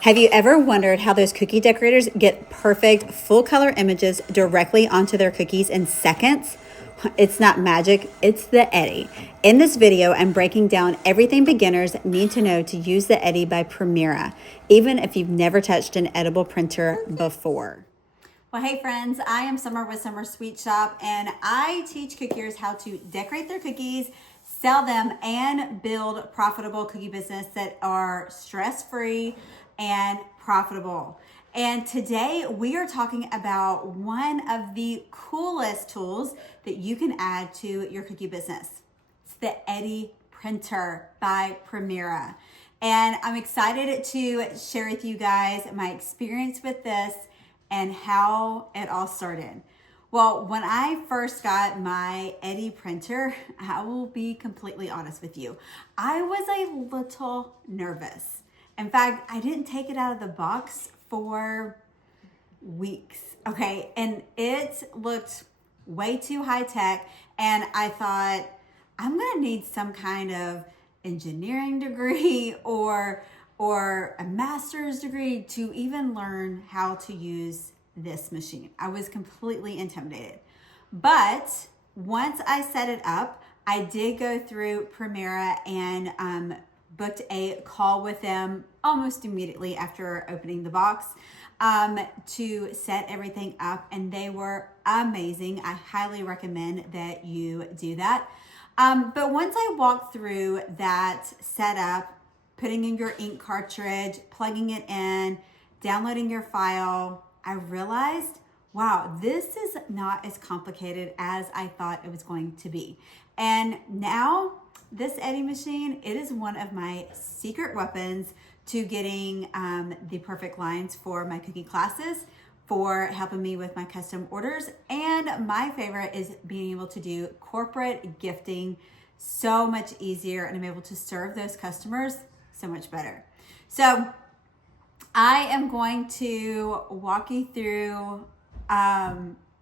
Have you ever wondered how those cookie decorators get perfect full color images directly onto their cookies in seconds? It's not magic, it's the Eddy. In this video, I'm breaking down everything beginners need to know to use the Eddy by Primera, even if you've never touched an edible printer before. Well, hey friends, I am Summer with Summer Sweet Shop, and I teach cookiers how to decorate their cookies, sell them, and build profitable cookie business that are stress-free and profitable. And today we are talking about one of the coolest tools that you can add to your cookie business. It's the Eddy printer by Primera. And I'm excited to share with you guys my experience with this and how it all started. Well, when I first got my Eddy printer, I will be completely honest with you, I was a little nervous. In fact, I didn't take it out of the box for weeks, okay? And it looked way too high tech, and I thought, I'm gonna need some kind of engineering degree or a master's degree to even learn how to use this machine. I was completely intimidated. But once I set it up, I did go through Primera and booked a call with them almost immediately after opening the box to set everything up, and they were amazing. I highly recommend that you do that. But once I walked through that setup, putting in your ink cartridge, plugging it in, downloading your file, I realized, wow, this is not as complicated as I thought it was going to be. And now this Eddy machine, it is one of my secret weapons to getting the perfect lines for my cookie classes, for helping me with my custom orders. And my favorite is being able to do corporate gifting so much easier, and I'm able to serve those customers so much better. So I am going to walk you through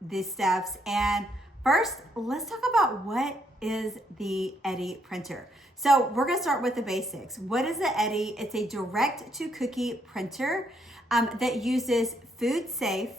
these steps. And first, let's talk about what is the Eddy printer. So we're gonna start with the basics. What is the Eddy? It's a direct to cookie printer that uses food safe,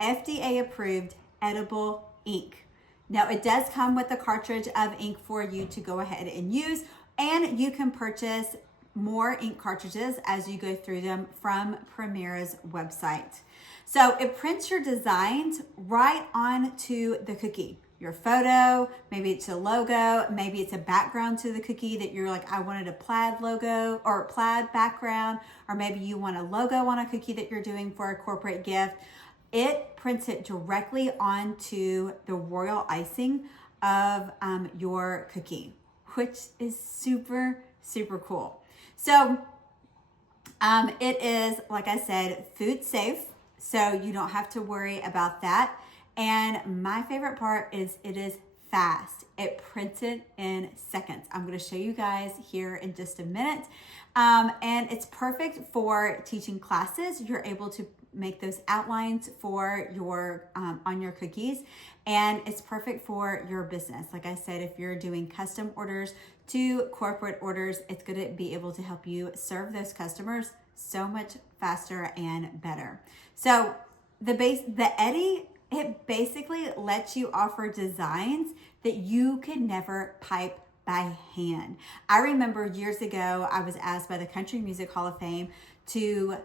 FDA approved edible ink. Now it does come with a cartridge of ink for you to go ahead and use, and you can purchase more ink cartridges as you go through them from Primera's website. So it prints your designs right onto the cookie. Your photo, maybe it's a logo, maybe it's a background to the cookie that you're like, I wanted a plaid logo or a plaid background, or maybe you want a logo on a cookie that you're doing for a corporate gift. It prints it directly onto the royal icing of your cookie, which is super, super cool. So it is, like I said, food safe, so you don't have to worry about that. And my favorite part is it is fast. It prints it in seconds. I'm going to show you guys here in just a minute. And it's perfect for teaching classes. You're able to make those outlines for your on your cookies, and it's perfect for your business. Like I said, if you're doing custom orders to corporate orders, it's going to be able to help you serve those customers so much faster and better. So the Eddy, it basically lets you offer designs that you could never pipe by hand. I remember years ago, I was asked by the Country Music Hall of Fame to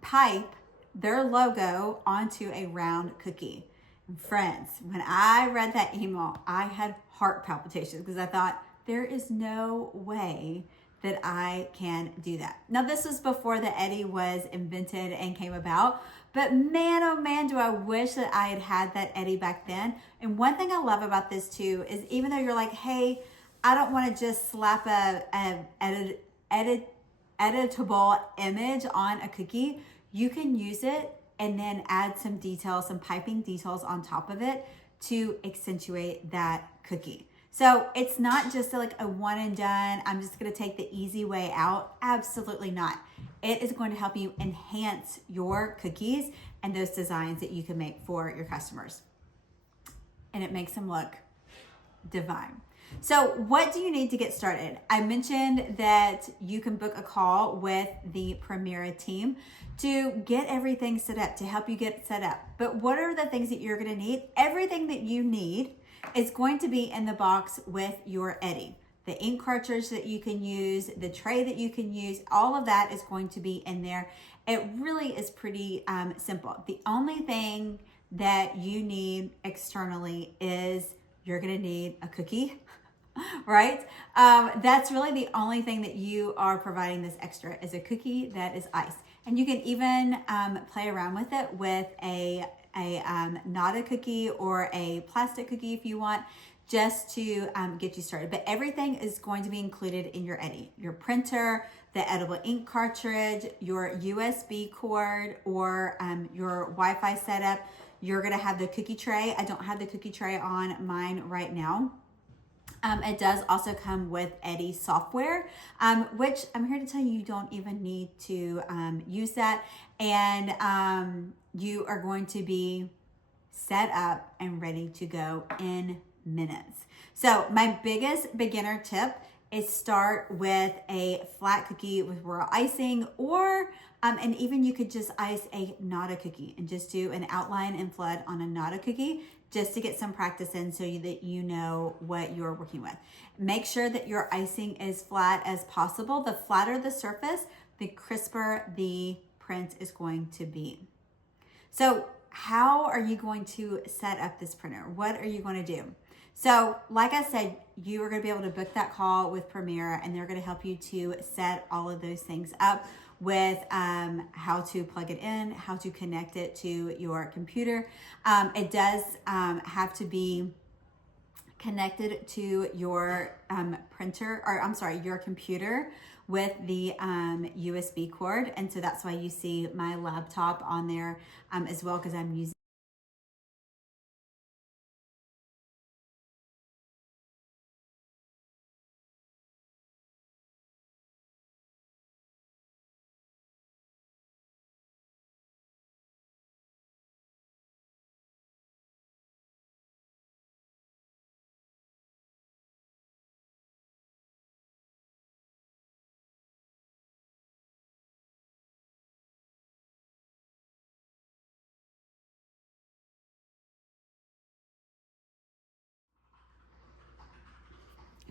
pipe their logo onto a round cookie. And friends, when I read that email, I had heart palpitations because I thought, there is no way that I can do that. Now, this was before the Eddy was invented and came about, but man, oh man, do I wish that I had had that Eddy back then. And one thing I love about this too is even though you're like, hey, I don't want to just slap a editable image on a cookie, you can use it and then add some details, some piping details on top of it to accentuate that cookie. So it's not just like a one and done, I'm just gonna take the easy way out. Absolutely not. It is going to help you enhance your cookies and those designs that you can make for your customers. And it makes them look divine. So what do you need to get started? I mentioned that you can book a call with the Primera team to get everything set up, to help you get set up. But what are the things that you're gonna need? Everything that you need is going to be in the box with your Eddie. The ink cartridge that you can use, the tray that you can use, all of that is going to be in there. It really is pretty simple. The only thing that you need externally is you're gonna need a cookie, right? That's really the only thing that you are providing this extra is a cookie that is iced. And you can even play around with it with a not a cookie or a plastic cookie if you want, just to get you started. But everything is going to be included in your Eddie. Your printer, the edible ink cartridge, your USB cord, or your Wi-Fi setup. You're gonna have the cookie tray. I don't have the cookie tray on mine right now. It does also come with Eddie software, which I'm here to tell you, you don't even need to use that. And you are going to be set up and ready to go in minutes. So my biggest beginner tip is start with a flat cookie with royal icing, or and even you could just ice a nata cookie and just do an outline and flood on a nata cookie just to get some practice in so that you know what you're working with. Make sure that your icing is flat as possible. The flatter the surface, the crisper the print is going to be. So how are you going to set up this printer? What are you going to do? So like I said, you are going to be able to book that call with Primera, and they're going to help you to set all of those things up with how to plug it in, how to connect it to your computer. It does have to be connected to your printer, or I'm sorry, your computer with the USB cord. And so that's why you see my laptop on there as well, because I'm using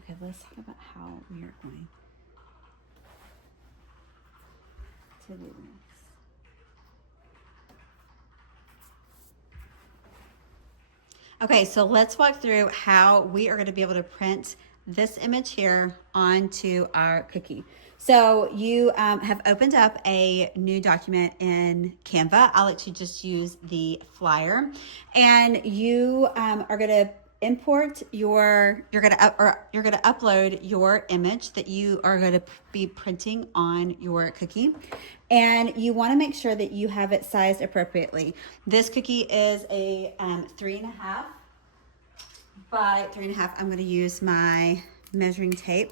Okay, let's talk about how we are going to do this. Okay, so let's walk through how we are going to be able to print this image here onto our cookie. So you have opened up a new document in Canva. I'll let you just use the flyer, and you are going to import you're going to upload your image that you are going to be printing on your cookie, and you want to make sure that you have it sized appropriately. This cookie is a 3.5 by 3.5. I'm going to use my measuring tape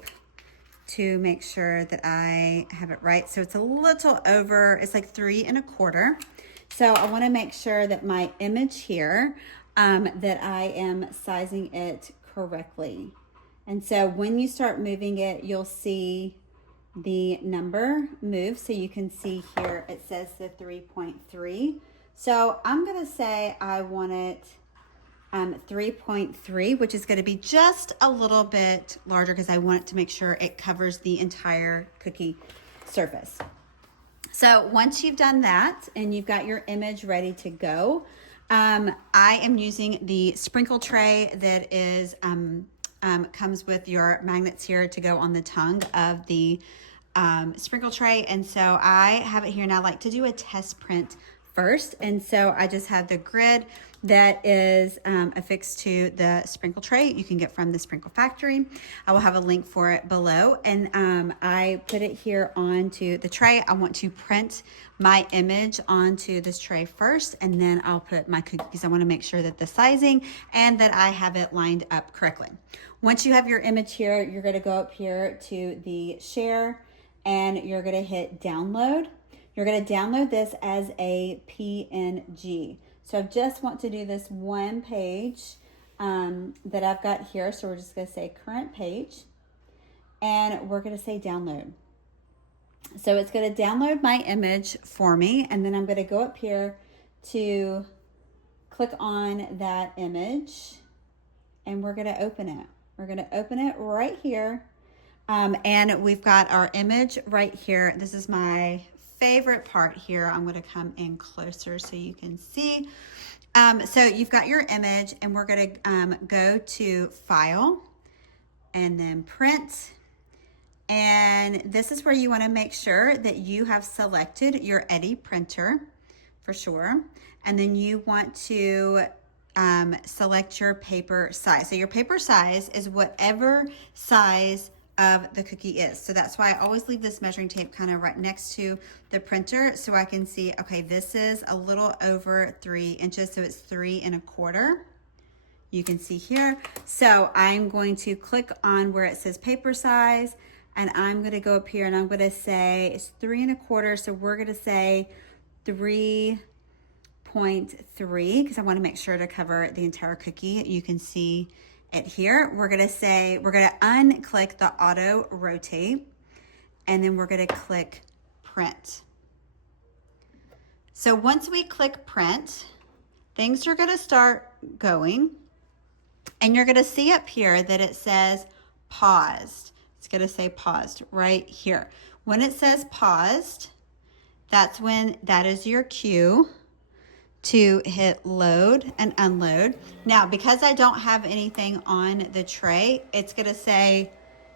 to make sure that I have it right. So it's a little over, it's like 3.25. So I want to make sure that my image here, that I am sizing it correctly. And so when you start moving it, you'll see the number move. So you can see here, it says the 3.3. So I'm going to say I want it 3.3, which is going to be just a little bit larger because I want it to make sure it covers the entire cookie surface. So once you've done that and you've got your image ready to go, I am using the sprinkle tray that is comes with your magnets here to go on the tongue of the sprinkle tray. And so I have it here, and I like to do a test print first. And so I just have the grid that is affixed to the sprinkle tray you can get from the Sprinkle Factory. I will have a link for it below. And I put it here onto the tray. I want to print my image onto this tray first, and then I'll put my cookies. I want to make sure that the sizing and that I have it lined up correctly. Once you have your image here, you're going to go up here to the share, and you're going to hit download. You're going to download this as a PNG. So I just want to do this one page that I've got here. So we're just going to say current page, and we're going to say download. So it's going to download my image for me, and then I'm going to go up here to click on that image, and we're going to open it. We're going to open it right here. And we've got our image right here. This is my favorite part here. I'm going to come in closer so you can see. So you've got your image, and we're going to go to File and then Print. And this is where you want to make sure that you have selected your Eddie printer for sure. And then you want to select your paper size. So your paper size is whatever size of the cookie is. So that's why I always leave this measuring tape kind of right next to the printer so I can see, okay, this is a little over 3 inches. So it's 3 1/4. You can see here. So I'm going to click on where it says paper size, and I'm going to go up here and I'm going to say it's 3 1/4. So we're going to say 3.3 because I want to make sure to cover the entire cookie. You can see it here. We're going to unclick the auto rotate, and then we're going to click print. So once we click print, things are going to start going, and you're going to see up here that it says paused. It's going to say paused right here. When it says paused, that's when that is your cue to hit load and unload. Now, because I don't have anything on the tray, it's going to say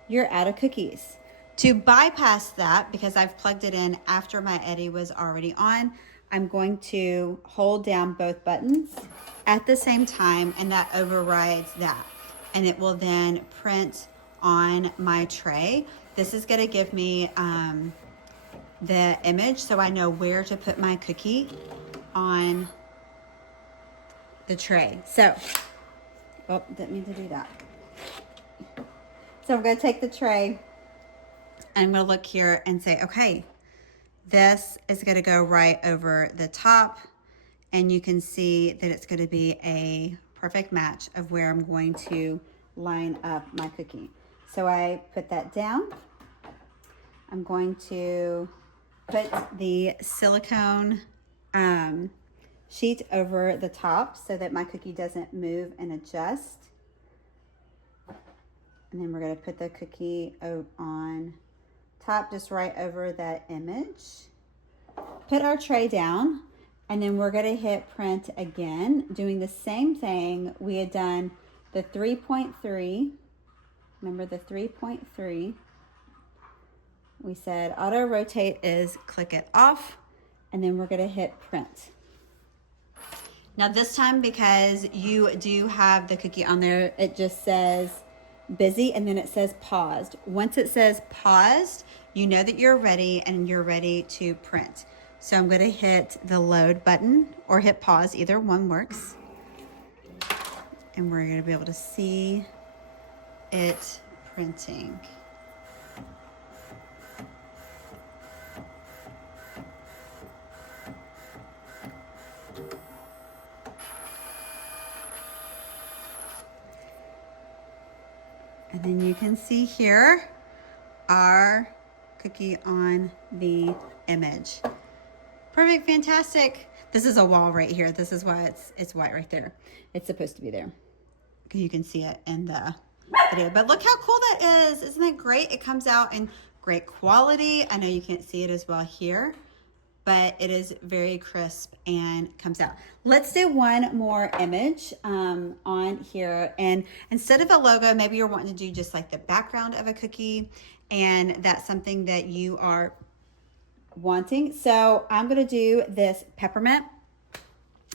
you're out of cookies. To bypass that, because I've plugged it in after my Eddie was already on, I'm going to hold down both buttons at the same time, and that overrides that. And it will then print on my tray. This is going to give me the image so I know where to put my cookie on the tray. So, oh, didn't mean to do that. So I'm going to take the tray, and I'm going to look here and say, okay, this is going to go right over the top, and you can see that it's going to be a perfect match of where I'm going to line up my cookie. So I put that down. I'm going to put the silicone sheet over the top so that my cookie doesn't move and adjust. And then we're going to put the cookie on top, just right over that image. Put our tray down, and then we're going to hit print again, doing the same thing. We had done the 3.3. Remember the 3.3. We said auto rotate is click it off, and then we're going to hit print. Now this time, because you do have the cookie on there, it just says busy, and then it says paused. Once it says paused, you know that you're ready and you're ready to print. So I'm going to hit the load button or hit pause, either one works. And we're going to be able to see it printing. And then you can see here our cookie on the image. Perfect, fantastic. This is a wall right here. This is why it's white right there. It's supposed to be there. You can see it in the video. But look how cool that is. Isn't that great? It comes out in great quality. I know you can't see it as well here, but it is very crisp and comes out. Let's do one more image on here. And instead of a logo, maybe you're wanting to do just like the background of a cookie, and that's something that you are wanting. So I'm going to do this peppermint.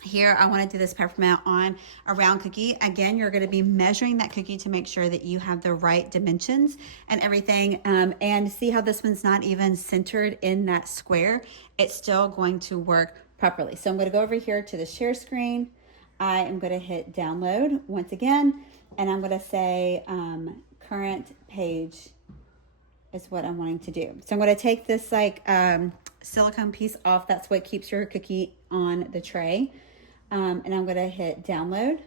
Here, I want to do this peppermint on a round cookie. Again, you're going to be measuring that cookie to make sure that you have the right dimensions and everything. And see how this one's not even centered in that square. It's still going to work properly. So I'm going to go over here to the share screen. I am going to hit download once again, and I'm going to say current page is what I'm wanting to do. So I'm going to take this like silicone piece off. That's what keeps your cookie on the tray. And I'm going to hit download.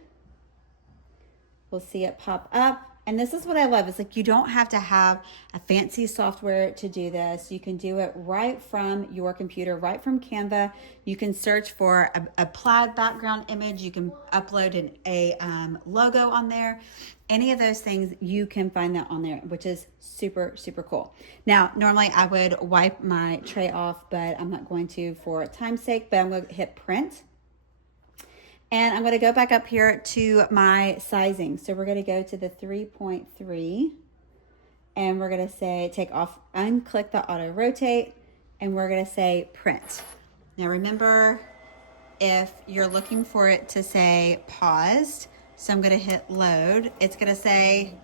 we'll see it pop up. And this is what I love. It's like you don't have to have a fancy software to do this. You can do it right from your computer, right from Canva. You can search for a plaid background image. You can upload a logo on there. Any of those things, you can find that on there, which is super, super cool. Now, normally I would wipe my tray off, but I'm not going to for time's sake, but I'm going to hit print. And I'm going to go back up here to my sizing. So we're going to go to the 3.3 and we're going to say take off, unclick the auto rotate, and we're going to say print. Now remember, if you're looking for it to say paused, so I'm going to hit load, it's going to say,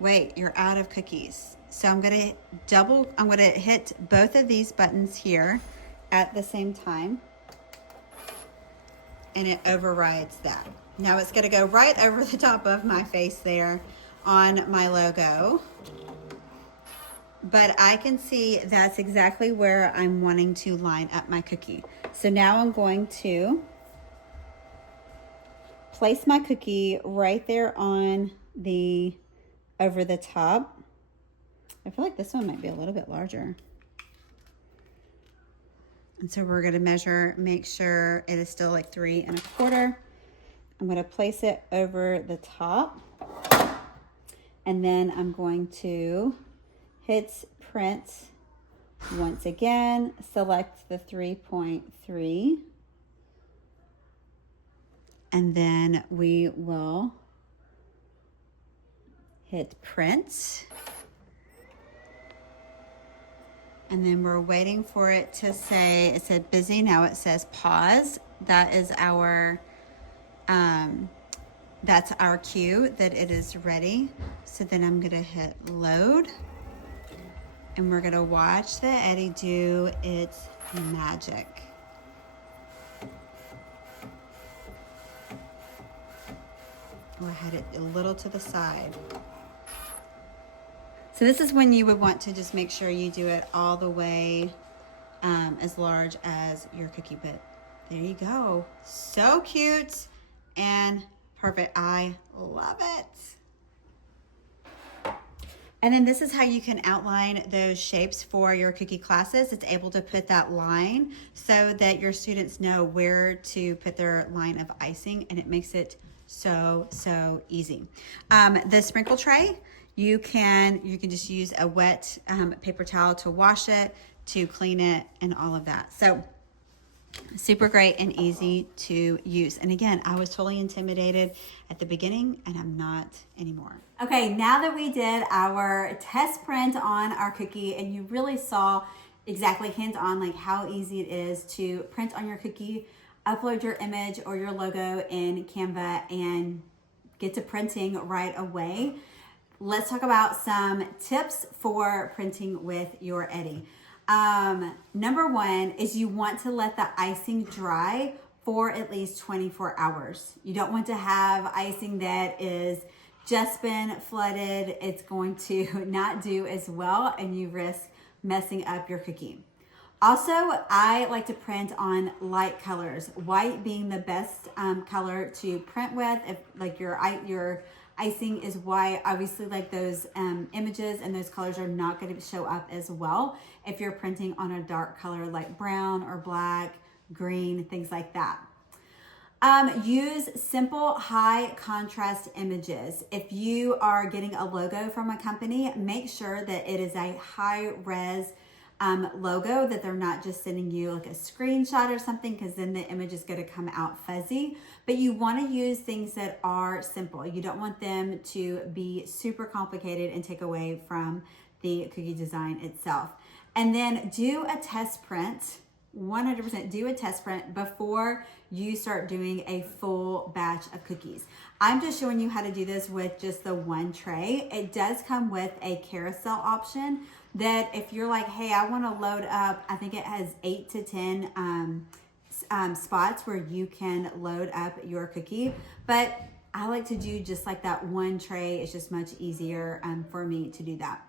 wait, you're out of cookies. So I'm going to hit both of these buttons here at the same time. And it overrides that. Now it's going to go right over the top of my face there on my logo. But I can see that's exactly where I'm wanting to line up my cookie. So now I'm going to place my cookie right there on the over the top. I feel like this one might be a little bit larger. And so we're going to measure, make sure it is still like 3 1/4. I'm going to place it over the top. And then I'm going to hit print once again, select the 3.3. And then we will hit print. And then we're waiting for it to say, it said busy, now it says pause. That is that's our cue that it is ready. So then I'm gonna hit load and we're gonna watch the Eddie do its magic. Oh, I had it a little to the side. So this is when you would want to just make sure you do it all the way as large as your cookie. But there you go. So cute and perfect. I love it. And then this is how you can outline those shapes for your cookie classes. It's able to put that line so that your students know where to put their line of icing, and it makes it so easy. The sprinkle tray, you can just use a wet paper towel to wash it, to clean it, and all of that. So super great and easy to use. And again, I was totally intimidated at the beginning, and I'm not anymore. Okay, now that we did our test print on our cookie and you really saw exactly hands-on like how easy it is to print on your cookie, upload your image or your logo in Canva and get to printing right away, let's talk about some tips for printing with your Eddie. Number one is you want to let the icing dry for at least 24 hours. You don't want to have icing that is just been flooded. It's going to not do as well and you risk messing up your cookie. Also, I like to print on light colors, white being the best color to print with. If like your icing is white, obviously like those images and those colors are not going to show up as well if you're printing on a dark color like brown or black, green, things like that. Use simple high contrast images. If you are getting a logo from a company, make sure that it is a high res logo, that they're not just sending you like a screenshot or something, because then the image is going to come out fuzzy. But you want to use things that are simple. You don't want them to be super complicated and take away from the cookie design itself. And then do a test print, 100% do a test print before you start doing a full batch of cookies. I'm just showing you how to do this with just the one tray. It does come with a carousel option that if you're like, hey, I want to load up, I think it has 8 to 10 spots where you can load up your cookie. But I like to do just like that one tray. It's just much easier for me to do that.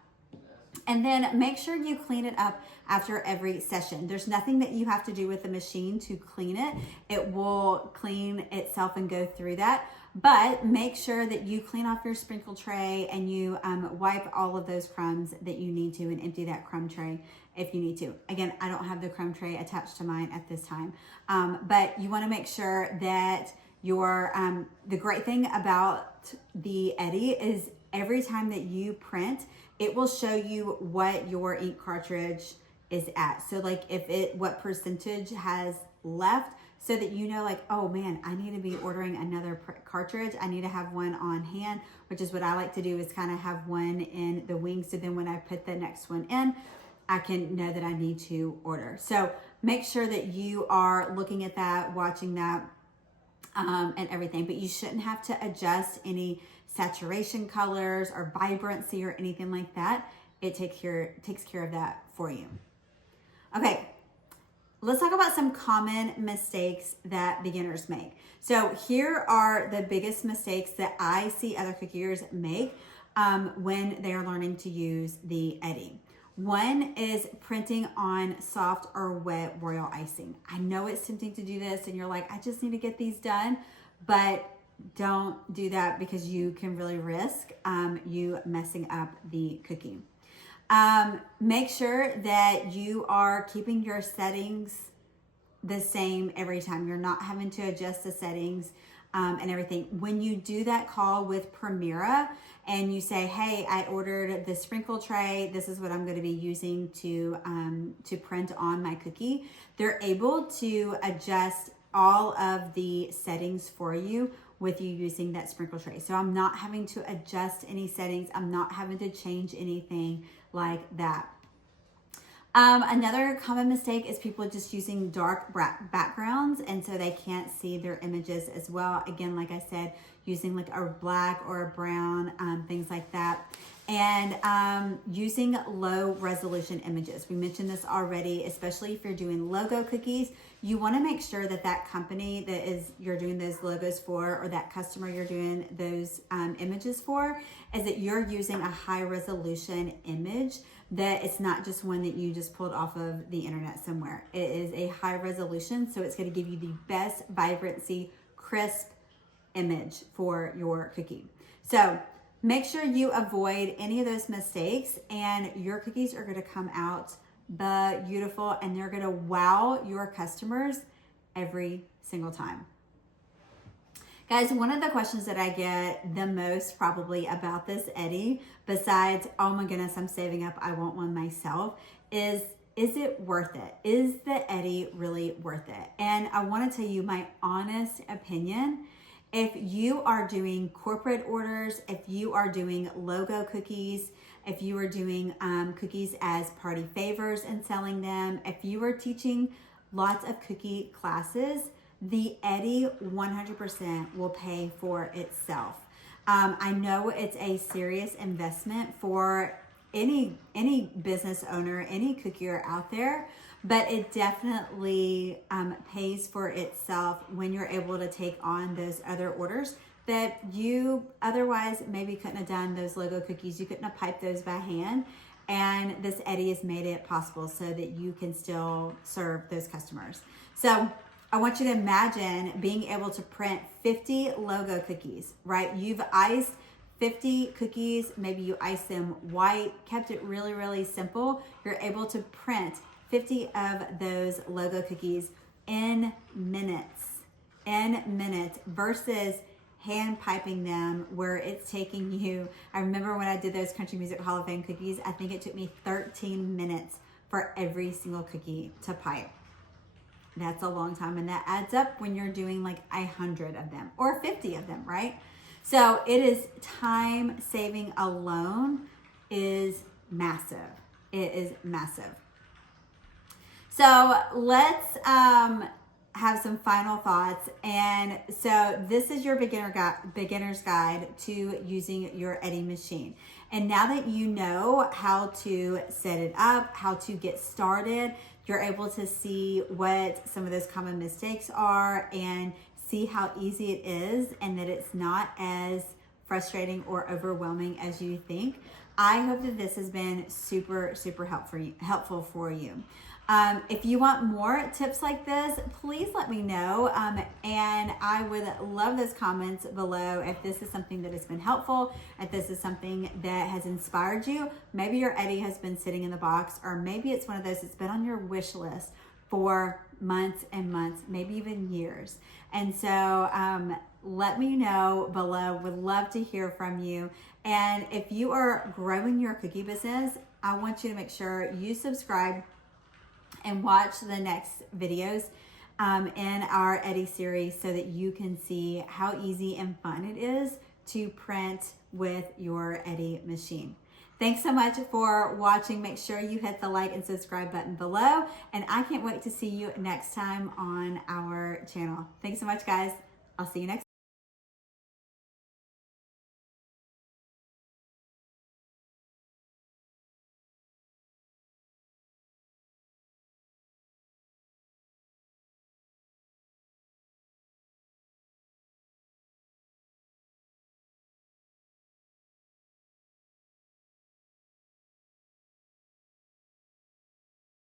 And then make sure you clean it up after every session. There's nothing that you have to do with the machine to clean it. It will clean itself and go through that. But make sure that you clean off your sprinkle tray and you wipe all of those crumbs that you need to, and empty that crumb tray if you need to. Again, I don't have the crumb tray attached to mine at this time. But you want to make sure that the great thing about the Eddy is every time that you print, it will show you what your ink cartridge is at. So like what percentage has left, so that you know, like, oh man, I need to be ordering another cartridge. I need to have one on hand, which is what I like to do, is kind of have one in the wings. So then when I put the next one in, I can know that I need to order. So make sure that you are looking at that, watching that, and everything. But you shouldn't have to adjust any saturation colors or vibrancy or anything like that. It takes care of that for you. Okay, let's talk about some common mistakes that beginners make. So here are the biggest mistakes that I see other cookiers make when they are learning to use the Eddy. One is printing on soft or wet royal icing. I know it's tempting to do this and you're like, I just need to get these done, but don't do that, because you can really risk you messing up the cookie. Make sure that you are keeping your settings the same every time. You're not having to adjust the settings and everything. When you do that call with Primera and you say, hey, I ordered the sprinkle tray, this is what I'm going to be using to print on my cookie, they're able to adjust all of the settings for you with you using that sprinkle tray. So I'm not having to adjust any settings. I'm not having to change anything like that. Another common mistake is people just using dark backgrounds, and so they can't see their images as well. Again, like I said, using like a black or a brown, things like that. And using low resolution images. We mentioned this already, especially if you're doing logo cookies. You want to make sure that that company that you're doing those logos for, or that customer you're doing those images for, is that you're using a high resolution image, that it's not just one that you just pulled off of the internet somewhere. It is a high resolution, so it's going to give you the best vibrancy, crisp image for your cookie. So make sure you avoid any of those mistakes, and your cookies are going to come out beautiful, and they're going to wow your customers every single time. Guys, one of the questions that I get the most probably about this Eddy, besides, oh my goodness, I'm saving up, I want one myself, is it worth it? Is the Eddy really worth it? And I want to tell you my honest opinion. If you are doing corporate orders, if you are doing logo cookies, if you are doing cookies as party favors and selling them, if you are teaching lots of cookie classes, the Eddy 100% will pay for itself. I know it's a serious investment for any business owner, any cookier out there, but it definitely pays for itself when you're able to take on those other orders that you otherwise maybe couldn't have done. Those logo cookies, you couldn't have piped those by hand, and this Eddy has made it possible so that you can still serve those customers. So I want you to imagine being able to print 50 logo cookies, right? You've iced 50 cookies, maybe you iced them white, kept it really, really simple. You're able to print 50 of those logo cookies in minutes versus hand piping them where it's taking you. I remember when I did those Country Music Hall of Fame cookies, I think it took me 13 minutes for every single cookie to pipe. That's a long time, and that adds up when you're doing like 100 of them or 50 of them, right? So it is time saving alone is massive. It is massive. So let's have some final thoughts. And so this is your beginner's guide to using your Eddy machine. And now that you know how to set it up, how to get started, you're able to see what some of those common mistakes are and see how easy it is, and that it's not as frustrating or overwhelming as you think. I hope that this has been super, super helpful for you. If you want more tips like this, please let me know. And I would love those comments below if this is something that has been helpful, if this is something that has inspired you. Maybe your Eddie has been sitting in the box, or maybe it's one of those that's been on your wish list for months and months, maybe even years. And so let me know below. Would love to hear from you. And if you are growing your cookie business, I want you to make sure you subscribe and watch the next videos in our Eddie series so that you can see how easy and fun it is to print with your Eddie machine. Thanks so much for watching. Make sure you hit the like and subscribe button below. And I can't wait to see you next time on our channel. Thanks so much, guys. I'll see you next time.